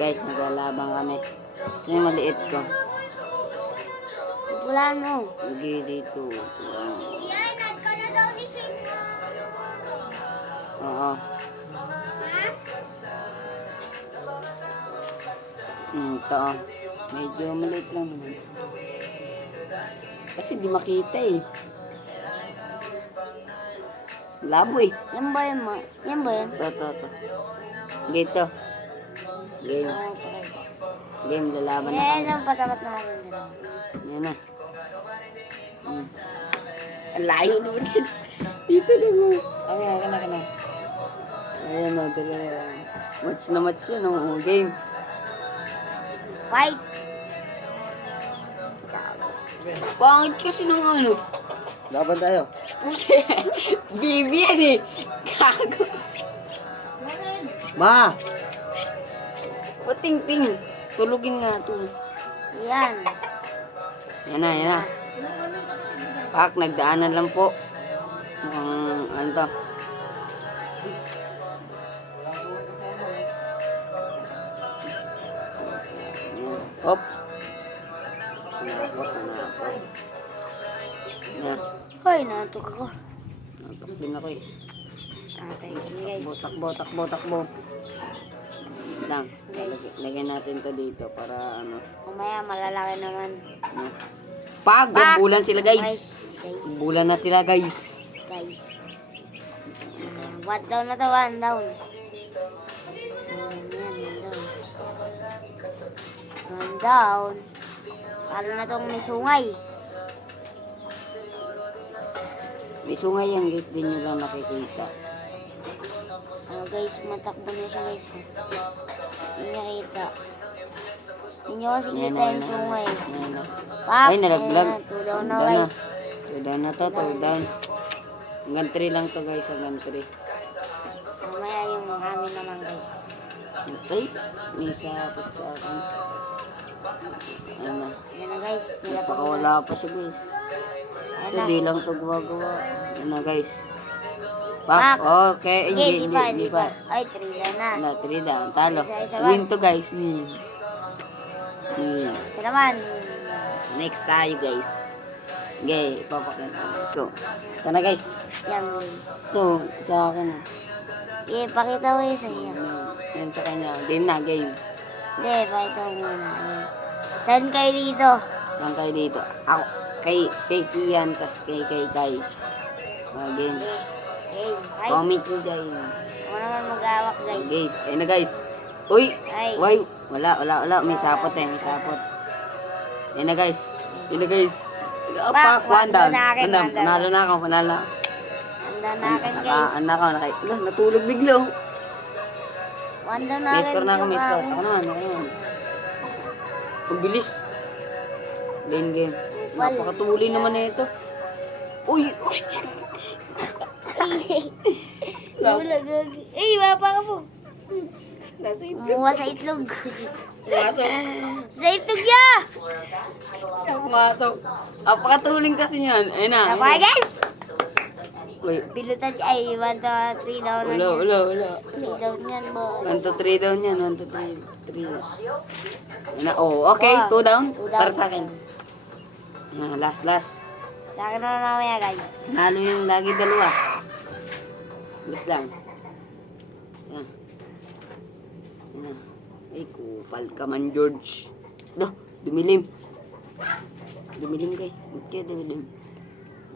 Guys, maglalaban kami. Sino yung maliit ko? Pulaan mo. Hindi dito. Yan, ka na daw ni Sing. Oo. Ha? Ito. Medyo maliit lang naman. Kasi di makita eh. Labo eh. Yan ba yan, ma? Yan ba yan? Ito. Dito. Game. Game, lalaban na Eh, kami. saan patapat na natin dito? Yan na. Ang layo naman yan. Dito na mo. Kana. Ayan o, dalawa. Match yan o. Game. Fight! Pangit kasi ng ano. Laban tayo. Pusi. Bibi yan eh. Gago. Ma! O ting. Tulugin nga ito. Yan. Yan na. Pak, nagdaanan lang po. Mukhang ano to. Hop. Hanapot. Yan. Hoy, natuk ako. Natok din ako eh. Tatay, guys. Takbo. Lang. Lagyan natin to dito para ano. Kumaya, malalaki naman. Yan. Pag, bulan sila guys. Guys. Bulan na sila guys. One down na to, one down. One down. Talo na tong may sungay. May sungay yan guys, di nyo lang nakikita. Guys, matakbo na siya guys. Hindi niya kita. Hindi niyo kasi Ayan kita yung sungay. Ayan na. Pak! Ay, nalaglag. Ayan na, two down na guys. Two down na to, two down. Hanggang 3 lang to guys, hanggang 3. Mamaya yung amin naman guys. Okay, may sapot sa akin. Ayan na. Ayan na guys. Nilapag na. Napakawala pa siya guys. Ayan Ito, na. di lang to gawa. Ayan na guys. Pak. Pak, okay. Hindi pa. Ay, 3 down na. Na, 3 down. Talo. Isa, Win to guys, win. Isa naman. Next tayo guys. Okay, papakita ko. Ito. Ito na guys. Yan guys. Ito, sa akin. Sige, pakita ko yung sa'yo. Yan sa kanya. Game na, game. Hindi, pakita ko muna. Ayan. Saan kayo dito? Yan kayo dito. Ako, kay Kian, tas kay. Game. Game. Guys, Comment nyo dyan. ako naman mag-awak guys. Guys, ayun na guys. Uy! Ay. Why? Wala. May sapot eh, may sapot. Ayun na guys. Pak, One down. na akin, one down. Panalo na ako. Handa na akin guys. Natulog bigla. One down na May akin. score na ako, may yung score. akin. Ako naman. Ang bilis. Game. Napakatuli naman na ito. Uy! Wala gagi. Eh, mapa ka po. Nasa itlog. Muha sa itlog. Pumasok. Sa itlog niya! Pumasok. Napakatuling kasi yan. Ayun na. Napaka guys! Uy. Pilutan niya. Ay, 1, 2, 3 down na niya. Wala. 3 down yan boy. 1 to 3 down yan. 1 to 3. Ayun na. Oh, okay. 2 down. Two down. Para sa akin. Last. Sa akin na mamaya guys. Nalo yung lagi dalawa. Wait lang. Yan. Ay, kupal ka man, George. Dumilim kay. Ba't kaya dumilim?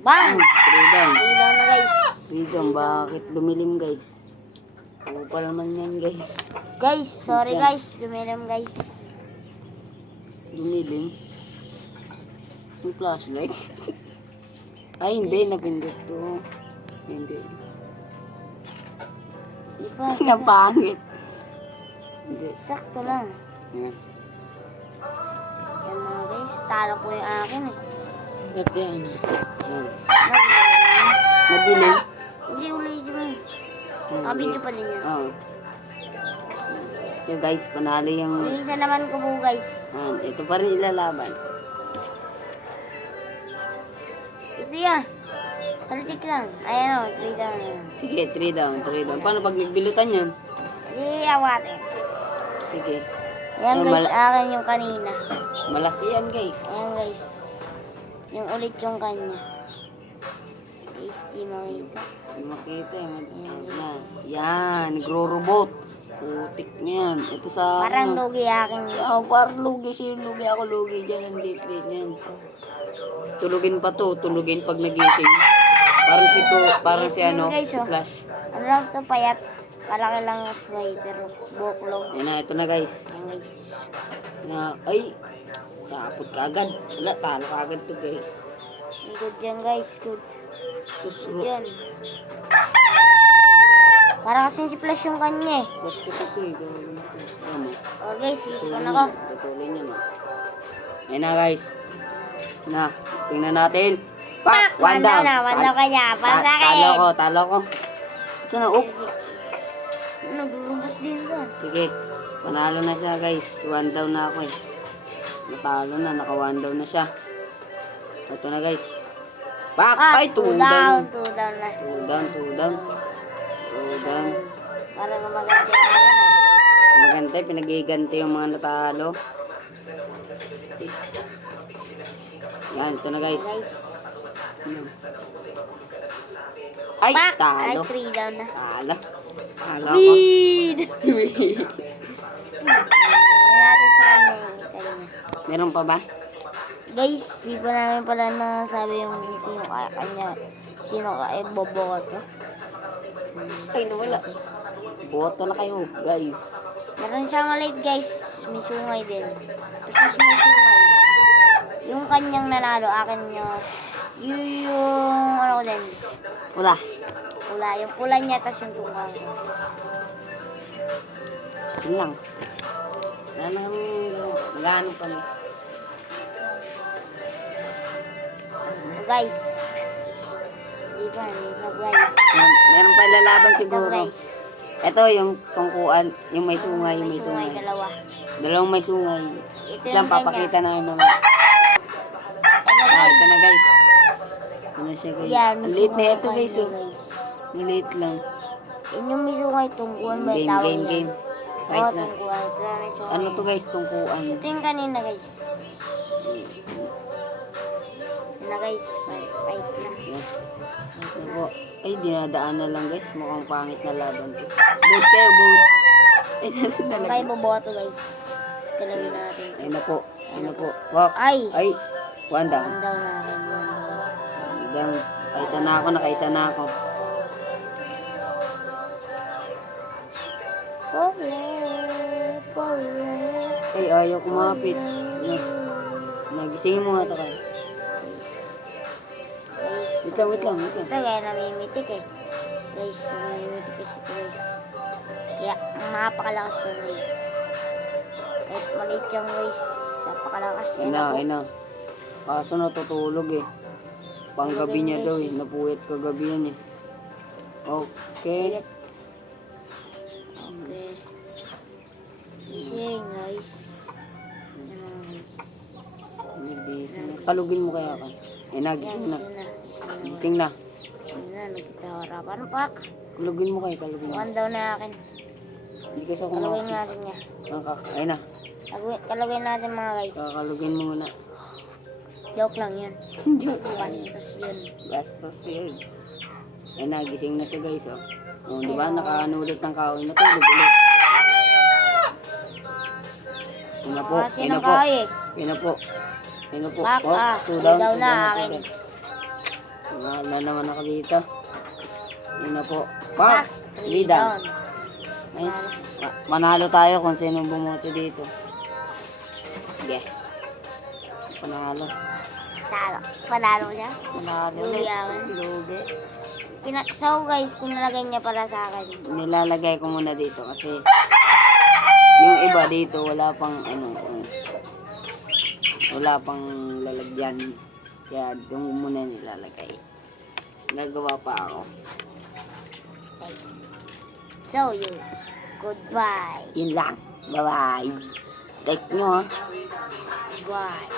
Bang! 3 down. 3 down na guys. 3 down. Bakit dumilim, guys? Kupal man yan, guys. Guys, sorry guys. Dumiram guys. Dumilim. May flashlight. Ay, hindi. Napindot to. Hindi. Di pa. Napangit. Hindi. Sakto lang. Yan mga guys. Talo po yung akin eh. Ba't yan? Yan. Madilim? Hindi ulit yun. Nakabidyo pa din yan. Oo. Ito guys, panalo yung... Isa naman ko po guys. Ito pa rin ilalaban. Ito yan. Salitik lang. Ayan o, 3 down na yan. Sige, 3 down. Paano pag nagbilutan yan? Hindi, awatin. Sige. Ayan Ayan, guys, akin yung kanina. Malaki yan guys. Ayan guys. Yung ulit yung kanya. Guys, di makita. Hindi makita na. Yan, nagro-robot. Putik na yan. Ito sa Parang lugi akin. parang lugi. Sino lugi? Ako lugi. Diyan ang lit-lit yan. Tulugin pa to. Tulugin pag nagising. Parang si ano, Guys, si oh. Flash. Ano lang to, payat. Palaki lang asway, pero buklog. Yan na, ito na guys. Ayan guys. Ay, sapot ka agad. Wala, talo ka agad to guys. Ay, good yan guys, good. Susro. Yan. Para kasi si Flash yung kanya eh. Flash ko to eh. Gawin ko. Tama. Oh guys, isipan ako. Tutuloy niya na. Ayun na guys. Na, tingnan natin. Pak! One down. One down ka niya. Para sa akin. Talo ko. Saan na? Up. Naglulubot din to. Sige. Panalo na siya guys. One down na ako eh. Natalo na. Naka one down na siya. Ito na guys. Pak! Ay, two down. Two down na. Two down. Parang maganda yung akin ah. Maganda, pinag-iganti yung mga natalo. Yan, ito na guys. Guys. Ay, Pak! Ay, talo. 3 down na. Talo ako. Win! Natin sa kanya yung kanina. Meron pa ba? Guys, di pa namin pala nasabi yung sino kaya kanya. Sino kaya bobo ko to. Ay, nawala. Boto na kayo, guys. Meron siyang late guys. May sungay din. Tapos may sungay. Yung kanyang nanalo, akin nyo. Yung ano ko din. Wala. Pula. Yung pula niya, tapos yung tungang ko. Yun lang. Magano kami. Guys. Di ba guys. Meron pa ilalaban Ito siguro. guys. Ito yung tungkuan, yung may sungay, May sungay, dalawa. Dalawang may sungay. Ito Diyan, yung papakita namin mamaya. Ito na guys. Ito na siya guys. Yan, Ang liit na sungay ito guys. kanya, Oh. Maliit lang. Yun yung may sungay, tungkuan ba yung tawag yan? Game. Oo, Kahit na. tungkuan. Ito yung may sungay. Ano to guys, tungkuan. Ito yung kanina guys. Yun na guys, fight na. Yan. Ito po. Ay, dinadaan na lang guys. Mukhang pangit na laban to. Boat kayo, boat. Ay, Saan tayo boboto guys? Galawin natin. Ayun na po. Ayun na po. Walk. Ay! Ay. One down. One down na rin, one down. One down. Nakaisa na ako. Pole. Ay, ayaw kumapit. Nagisingin mo nga ito kayo. Guys, Wait lang. ito kaya namimitik eh. Guys, namimitik kasi ito guys. Kaya mapakalakas yun guys. Kahit maliit yung guys, napakalakas Ayun na. Kaso natutulog eh. Panggabi niya daw eh. Napuyat kagabi yan eh. Okay. Okay. Gising guys. Yan mga guys. Kalugin mo kaya ka. Ayun na, Yan, gising na. gising na. Gising na. Nagkita harapan pak. Kalugin mo kayo, kalugin mo. One down na akin. Hindi kasi ako Kalugin makakita. natin niya. Ayun na. Kalugin natin mga guys. Kakalugin mo muna. Joke lang yan. Joke lang. Bastos yun. Bastos yun. Ayun na, gising na siya guys. Di ba? Nakanulit ng kahoy. Natulog ulit. Ayun na po. Kasi Ayun na ng po. kahoy eh. Ayun na po. Ayun na po. Pak, Two down down na akin. Wala naman ako dito. Ayun na po. Pak, Pak! 3 Lead down. Nice. Manalo tayo kung sino bumoto dito. Sige. Panalo. Panalo niya. Manalo Lugi ulit. akin. Lugi. So guys, kung nalagay niya para sa akin. Nilalagay ko muna dito kasi yung iba dito wala pang wala pang lalagyan. Kaya doon muna nilalagay. Nagawa pa ako. So you, goodbye. Yun lang. Bye-bye. Like nyo ha. Bye.